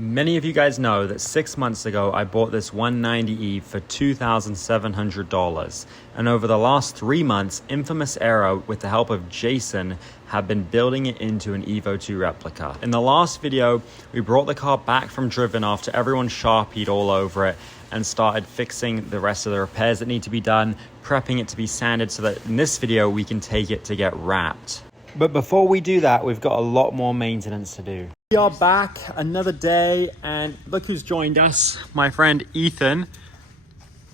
Many of you guys know that 6 months ago, I bought this 190E for $2,700. And over the last 3 months, Infamous Aero, with the help of Jason, have been building it into an Evo II replica. In the last video, we brought the car back from driven after everyone sharpied all over it and started fixing the rest of the repairs that need to be done, prepping it to be sanded so that in this video, we can take it to get wrapped. But before we do that, we've got a lot more maintenance to do. We are back another day, and look who's joined us. My friend Ethan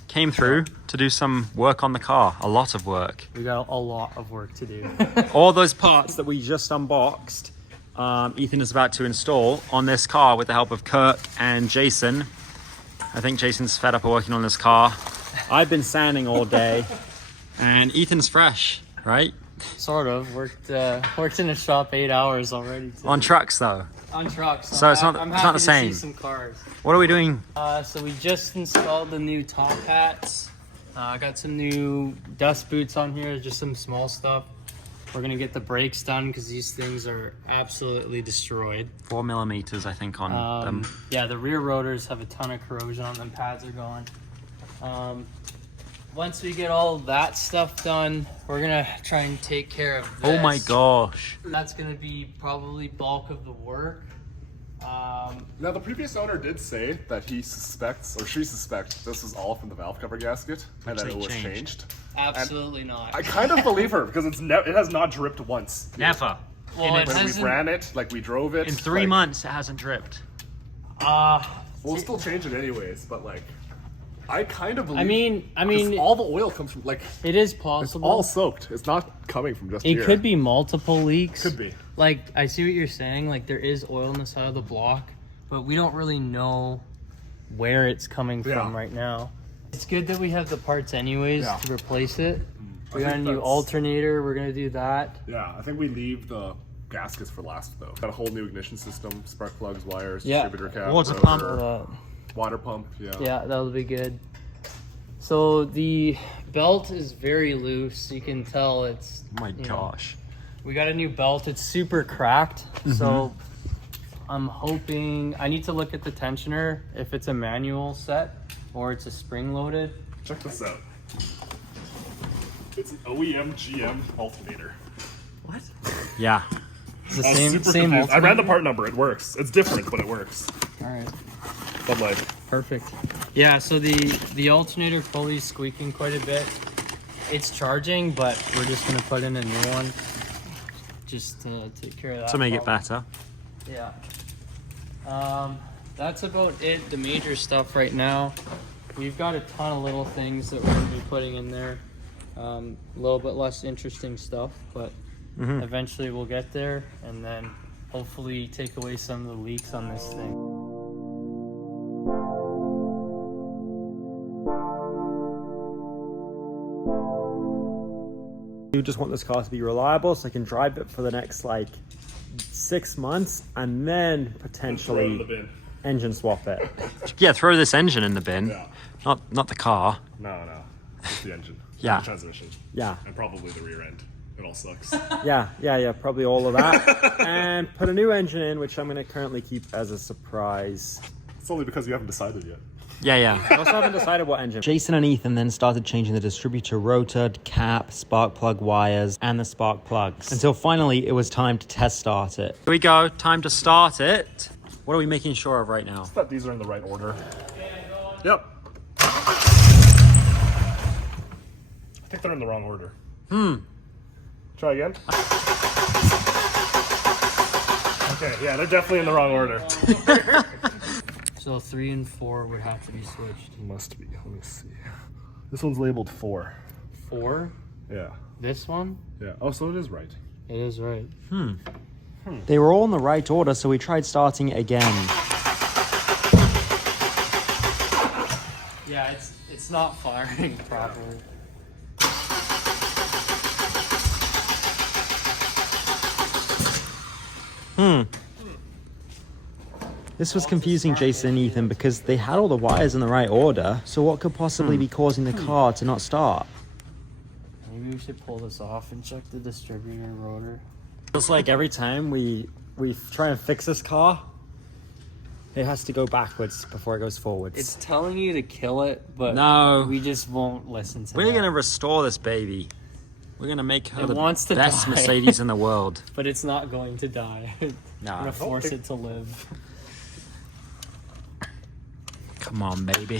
came through to do some work on the car, a lot of work. We got a lot of work to do. All those parts that we just unboxed, Ethan is about to install on this car with the help of Kirk and Jason. I think Jason's fed up of working on this car. I've been sanding all day, and Ethan's fresh, right? Sort of. Worked in a shop 8 hours already. Today. On trucks though. On trucks. So it's not the same. See some cars. What are we doing? So we just installed the new top hats. I got some new dust boots on here, just some small stuff. We're gonna get the brakes done because these things are absolutely destroyed. 4 millimeters, I think, on them. Yeah, the rear rotors have a ton of corrosion on them. Pads are gone. Once we get all that stuff done, we're gonna try and take care of this. Oh my gosh. That's gonna be probably bulk of the work. Now, the previous owner did say that he suspects, or she suspects, this was all from the valve cover gasket, and that it was changed. Absolutely not. I kind of believe her, because it has not dripped once. Never. Well, it When we hasn't. ran it, like we drove it. In 3 months, it hasn't dripped. We'll still change it anyways, but like, I kind of believe. I mean, all the oil comes from, like, it is it's possible. all soaked. It's not coming from just It here. could be multiple leaks. Could be. Like, I see what you're saying. Like, there is oil on the side of the block, but we don't really know where it's coming from right now. It's good that we have the parts anyways to replace it. We got a new alternator. We're gonna do that. Yeah, I think we leave the gaskets for last though. Got a whole new ignition system, spark plugs, wires, distributor cap, Water rotor, pump. water pump. Yeah, that'll be good. So the belt is very loose. You can tell it's. Oh my gosh. We got a new belt. It's super cracked. So I'm hoping. I need to look at the tensioner if it's a manual set or it's a spring loaded. Check this out. It's an OEM GM alternator. What? Yeah. It's the I was same. super Same. confused. I ran the part number. It works. It's different, but it works. All right. But like, Perfect. Yeah. So the alternator pulley's squeaking quite a bit. It's charging, but we're just gonna put in a new one just to take care of that. To make it problem. better. Yeah. That's about it. The major stuff right now. We've got a ton of little things that we're gonna be putting in there. A little bit less interesting stuff, but eventually we'll get there, and then hopefully take away some of the leaks on this thing. You just want this car to be reliable so I can drive it for the next like 6 months and then throw it in potentially the bin. engine swap it. Yeah, throw this engine in the bin. Yeah. Not the car. No, just the engine. Yeah. The transmission. Yeah. And probably the rear end. It all sucks. Yeah, probably all of that. And put a new engine in, which I'm gonna currently keep as a surprise. It's only because you haven't decided yet. Yeah. I also haven't decided what engine. Jason and Ethan then started changing the distributor rotor, cap, spark plug wires, and the spark plugs. Until finally it was time to test start it. Here we go, time to start it. What are we making sure of right now? That these are in the right order. Yep. I think they're in the wrong order. Try again. Okay, yeah, they're definitely in the wrong order. So 3 and 4 would have to be switched. Must be. Let me see. This one's labeled 4. 4? Yeah. This one? Yeah. Oh, so it is right. It is right. They were all in the right order, so we tried starting it again. Yeah, it's not firing properly. This was confusing Jason and Ethan because they had all the wires in the right order, so what could possibly be causing the car to not start? Maybe we should pull this off and check the distributor rotor. It's like every time we try and fix this car, It has to go backwards before it goes forwards. It's telling you to kill it, but No. we just won't listen to We're that. going to restore this baby. We're going to make her It the wants to best die. Mercedes in the world. But it's not going to die. I'm No. gonna force it to live. Come on, baby.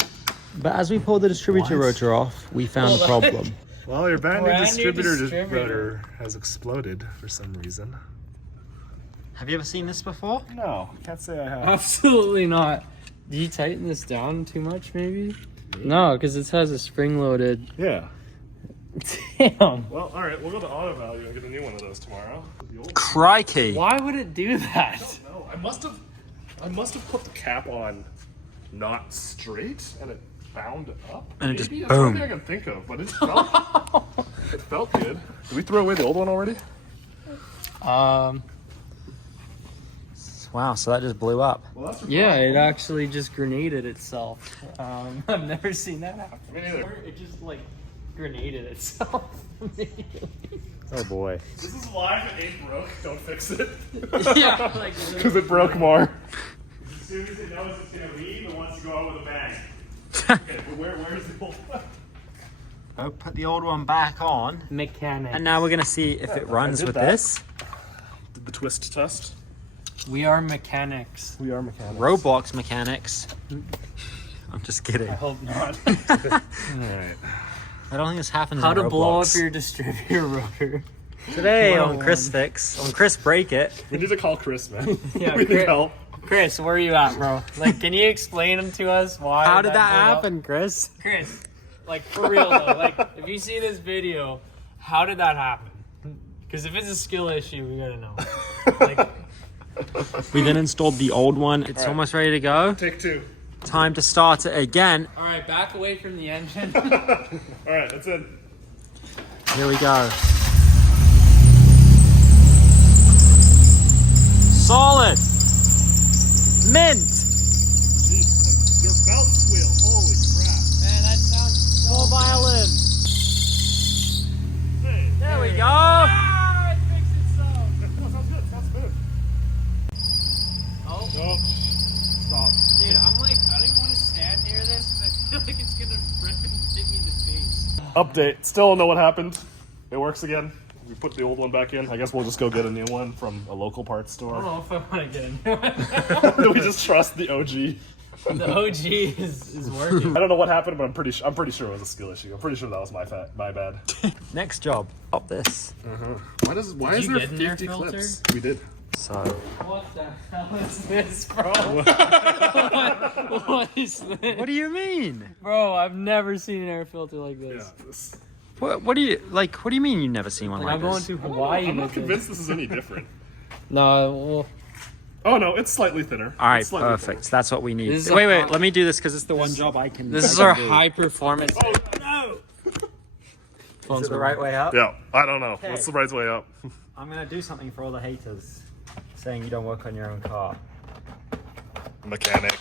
But as we pulled the distributor rotor off, we found a problem. Well, your brand new Brand new distributor distributor. rotor has exploded for some reason. Have you ever seen this before? No, can't say I have. Absolutely not. Do you tighten this down too much, maybe? No, because it has a spring-loaded. Yeah. Damn. Well, all right, we'll go to Auto Value and get a new one of those tomorrow. The old Crikey. Why would it do that? No, I must have put the cap on not straight, and it bound up. And it just Maybe. boom. That's something I can think of, but it felt good. Did we throw away the old one already? Wow, so that just blew up. Well, that's Yeah, it actually just grenaded itself. I've never seen that happen. Me neither. It just like grenaded itself immediately. Oh boy. This is live. It ain't broke. Don't fix it. Yeah, like Because it broke more. As soon as it knows it's going to leave, it wants to go out with a bang. Okay, but where's the old one? Oh, put the old one back on. mechanic. And now we're going to see if it runs did with that. this. Did the twist test? We are mechanics. We are mechanics. Roblox mechanics. I'm just kidding. I hope not. Alright. I don't think this happens How in to Roblox. blow up your distributor rotor. Today on 101. Chris Fix, on Chris Break It. We need to call Chris, man. Yeah, we need Chris- help. Chris, where are you at, bro? Like, can you explain them to us? Why? How did that blew up? happen, Chris? Chris, like for real though, like if you see this video, how did that happen? Because if it's a skill issue, we gotta know. Like, We then installed the old one. It's almost ready to go. Take two. Time to start it again. all right, back away from the engine. Alright, that's it. Here we go. Solid. Mint. Jeez, your belt squeal. Holy crap. Man, that sounds Full violin. Hey. There we go. Ah, it fixed itself. No, sounds good. Sounds smooth. Oh, No. Stop. dude, I'm like, I don't even want to stand near this because I feel like it's gonna rip and hit me in the face. Update. Still don't know what happened. It works again. We put the old one back in. I guess we'll just go get a new one from a local parts I store. don't know if I want to get a new one. Do we just trust the OG? The OG is working. I don't know what happened, but I'm pretty sure it was a skill issue. I'm pretty sure that was my bad. Next job. Stop this. Why is you there get an air 50 filter? clips? We did. So, What the hell is this, bro? what is this? what do you mean? Bro, I've never seen an air filter like Yeah. this. What do you like? What do you mean you've never seen one Like, like I'm going this? to Hawaii. I'm not with it. convinced this is any different. No, well, Oh no, it's slightly thinner. All right, It's slightly perfect. That's what we need. This is Wait, a wait. hot- Let me do this because it's the one job I can. this I is can our do. high performance. Thinner. Oh no! Is it the right way up? Yeah, I don't know. Okay. What's the right way up? I'm gonna do something for all the haters, saying you don't work on your own car. Mechanic.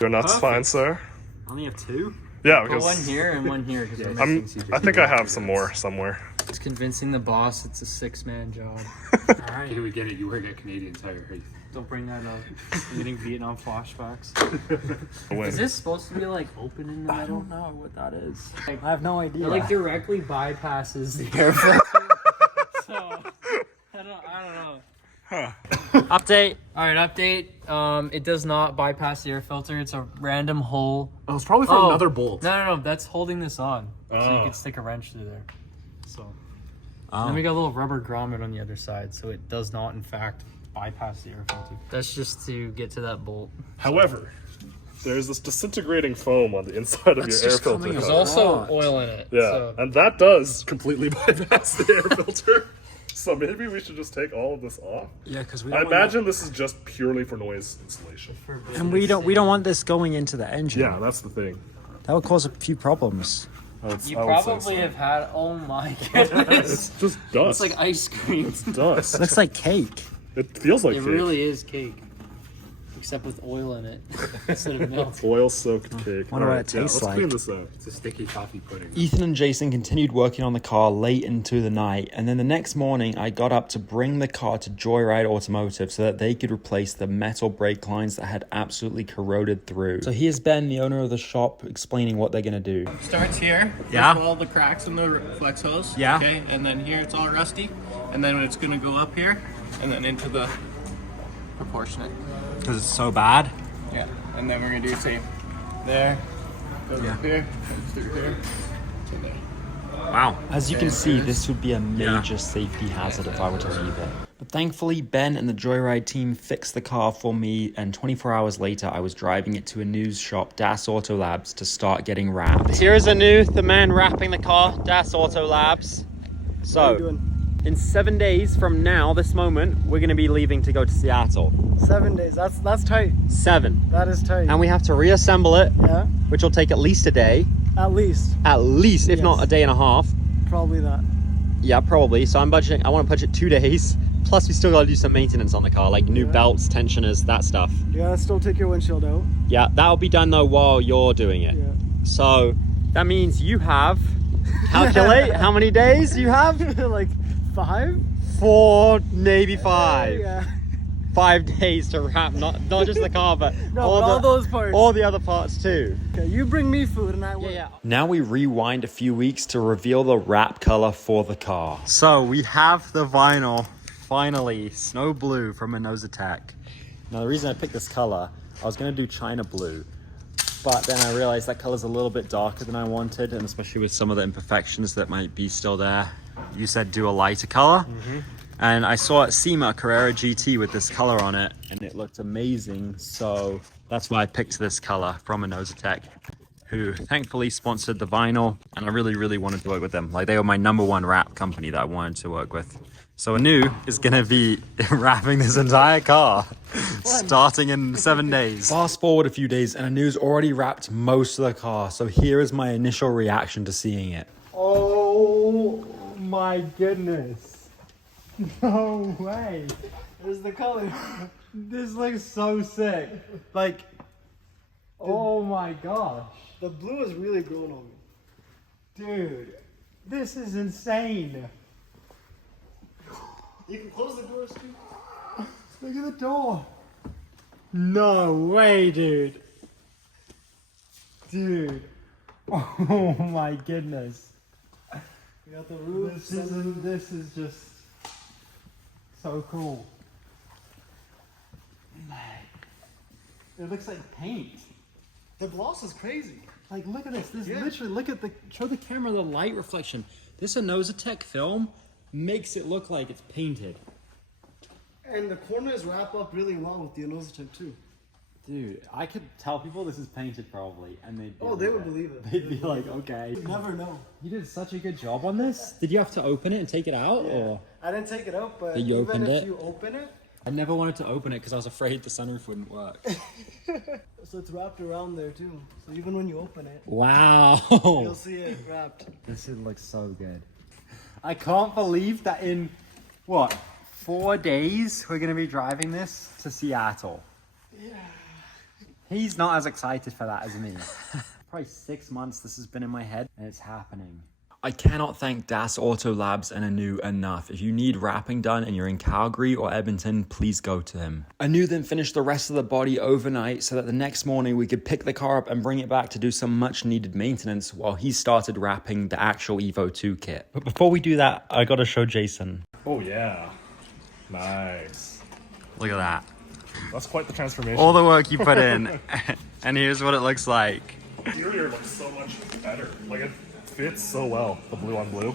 Your nuts fine, sir. I only have two. Yeah, Put one because here and one here because we're missing CJ. I think I have some more somewhere. It's convincing the boss it's a 6-man job. All right. Here we get it. You work at Canadian Tire. Hey. Don't bring that up. I'm getting Vietnam flashbacks. Win. Is this supposed to be like open in the I middle? don't know what that is. I have no idea. It like directly bypasses the air filter. So I don't know. Update. All right, update. It does not bypass the air filter. It's a random hole. Oh, it's probably from another bolt. No. That's holding this on, so you Oh. can stick a wrench through there. So Oh. then we got a little rubber grommet on the other side, so it does not, in fact, bypass the air filter. That's just to get to that bolt. However, there's this disintegrating foam on the inside of That's your air just filter. coming There's Oh, also God. oil in it. Yeah, So. and that does completely bypass the air filter. So maybe we should just take all of this off. Yeah, because we. I imagine this is just purely for noise insulation. And we don't want this going into the engine. Yeah, that's the thing. That would cause a few problems. I would say Probably so. have had. Oh my goodness! It's just dust. It's like ice cream. dust. Looks like cake. It feels like It cake. really is cake. except with oil in it instead of milk. Oil-soaked cake. Wonder what Alright, it tastes let's like. clean this up. It's a sticky coffee pudding. Ethan and Jason continued working on the car late into the night, and then the next morning I got up to bring the car to Joyride Automotive so that they could replace the metal brake lines that had absolutely corroded through. So here's Ben, the owner of the shop, explaining what they're gonna do. Starts here. Yeah. With all the cracks in the flex hose. Yeah. Okay, and then here it's all rusty, and then it's gonna go up here, and then into the proportionate. Because it's so bad. Yeah, and then we're gonna do the same. There, goes up here, goes through here, to there. Wow. As you can see, this would be a major safety hazard if I were to leave it. But thankfully, Ben and the Joyride team fixed the car for me, and 24 hours later, I was driving it to a news shop, Das Auto Labs, to start getting wrapped. Here is the man wrapping the car, Das Auto Labs. So, in 7 days from now, this moment, we're gonna be leaving to go to Seattle. 7 days. That's tight. 7. That is tight. And we have to reassemble it, Yeah. which will take at least a day. At least. If Yes. not a day and a half. Probably that. Yeah, probably. So I'm budgeting, I want to budget 2 days. Plus we still gotta do some maintenance on the car, like new belts, tensioners, that stuff. You gotta still take your windshield out. Yeah, that'll be done though while you're doing it. Yeah. So that means you have, calculate how many days you have? Like 5? 4, maybe 5. Yeah. 5 days to wrap, not just the car, but No, all those parts. all the other parts too. Okay, you bring me food and I will. Yeah. Now we rewind a few weeks to reveal the wrap color for the car. So we have the vinyl, finally, snow blue from Innosatech. Now the reason I picked this color, I was gonna do China blue, but then I realized that color's a little bit darker than I wanted, and especially with some of the imperfections that might be still there. You said do a lighter color. And I saw at SEMA Carrera GT with this color on it, and it looked amazing. So that's why I picked this color from Innosatech, who thankfully sponsored the vinyl, and I really, really wanted to work with them. Like, they were my #1 wrap company that I wanted to work with. So Anu is gonna be wrapping this entire car, starting in 7 days. Fast forward a few days, and Anu's already wrapped most of the car. So here is my initial reaction to seeing it. Oh my goodness. No way. There's the color. This looks so sick. Like, oh my gosh. The blue is really growing on me. Dude, this is insane. You can close the doors too. Look at the door. No way, dude. Dude. Oh my goodness. You got the roof. This is just so cool. It looks like paint. The gloss is crazy. Like, look at this. This Yeah. literally, look at the, show the camera the light reflection. This Innosatech film makes it look like it's painted. And the corners wrap up really well with the Innosatech too. Dude, I could tell people this is painted probably, and they'd They would believe it. They'd be like, okay. You never know. You did such a good job on this. Did you have to open it and take it out, or? I didn't take it out, but You even opened if it? you open it, I never wanted to open it because I was afraid the sunroof wouldn't work. so it's wrapped around there too. So even when you open it, Wow. you'll see it wrapped. This looks so good. I can't believe that in, what, 4 days we're going to be driving this to Seattle. Yeah. He's not as excited for that as me. Probably 6 months this has been in my head, and it's happening. I cannot thank Das Auto Labs and Anu enough. If you need wrapping done and you're in Calgary or Edmonton, please go to him. Anu then finished the rest of the body overnight so that the next morning we could pick the car up and bring it back to do some much needed maintenance while he started wrapping the actual Evo II kit. But before we do that, I gotta show Jason. Oh yeah. Nice. Look at that. That's quite the transformation. All the work you put in, and here's what it looks like. The interior looks so much better. Like, it fits so well, the blue on blue.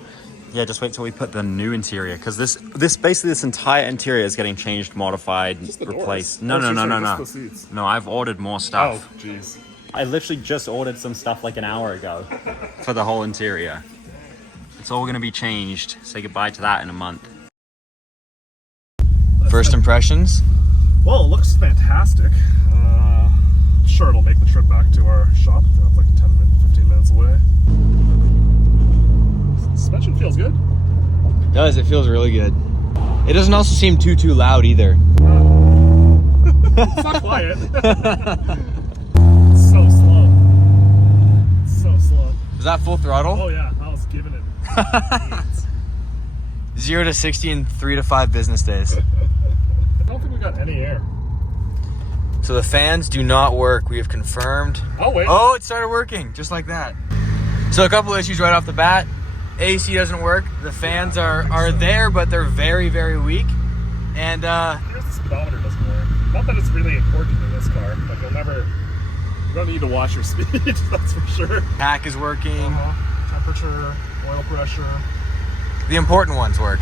Yeah, just wait till we put the new interior, because this basically this entire interior is getting changed, modified, Just the replaced. doors. No. Just the seats. No, I've ordered more Oh, stuff. jeez. I literally just ordered some stuff like an hour ago for the whole interior. It's all gonna be changed. Say goodbye to that in a month. First impressions? Well, it looks fantastic. Sure, it'll make the trip back to our shop. That's like 15 minutes away. Suspension feels good. It does, it feels really good. It doesn't also seem too loud either. It's not quiet. it. It's so slow. It's so slow. Is that full throttle? Oh yeah, I was giving it. 0 to 60 in 3 to 5 business days. I don't think we got any air. So the fans do not work. We have confirmed. Oh wait. Oh, it started working just like that. So a couple issues right off the bat. AC doesn't work. The fans are there, but they're very, very weak. And Here's the speedometer doesn't work. Not that it's really important in this car, but you don't need to watch your speed, that's for sure. pack is working. Temperature, oil pressure. The important ones work.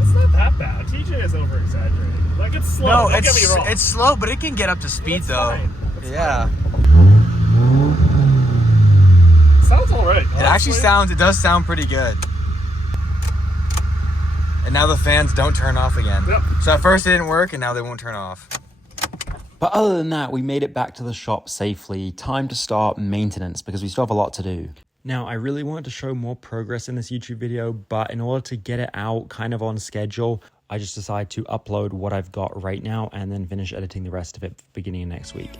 It's not that bad. TJ is over exaggerating. Like it's slow. No, Don't get me wrong. it's slow, but it can get up to speed It's though. fine. It's Yeah. Sounds alright. It does sound pretty good. And now the fans don't turn off again. Yep. So at first it didn't work and now they won't turn off. But other than that, we made it back to the shop safely. Time to start maintenance because we still have a lot to do. Now, I really wanted to show more progress in this YouTube video, but in order to get it out kind of on schedule, I just decided to upload what I've got right now and then finish editing the rest of it beginning of next week.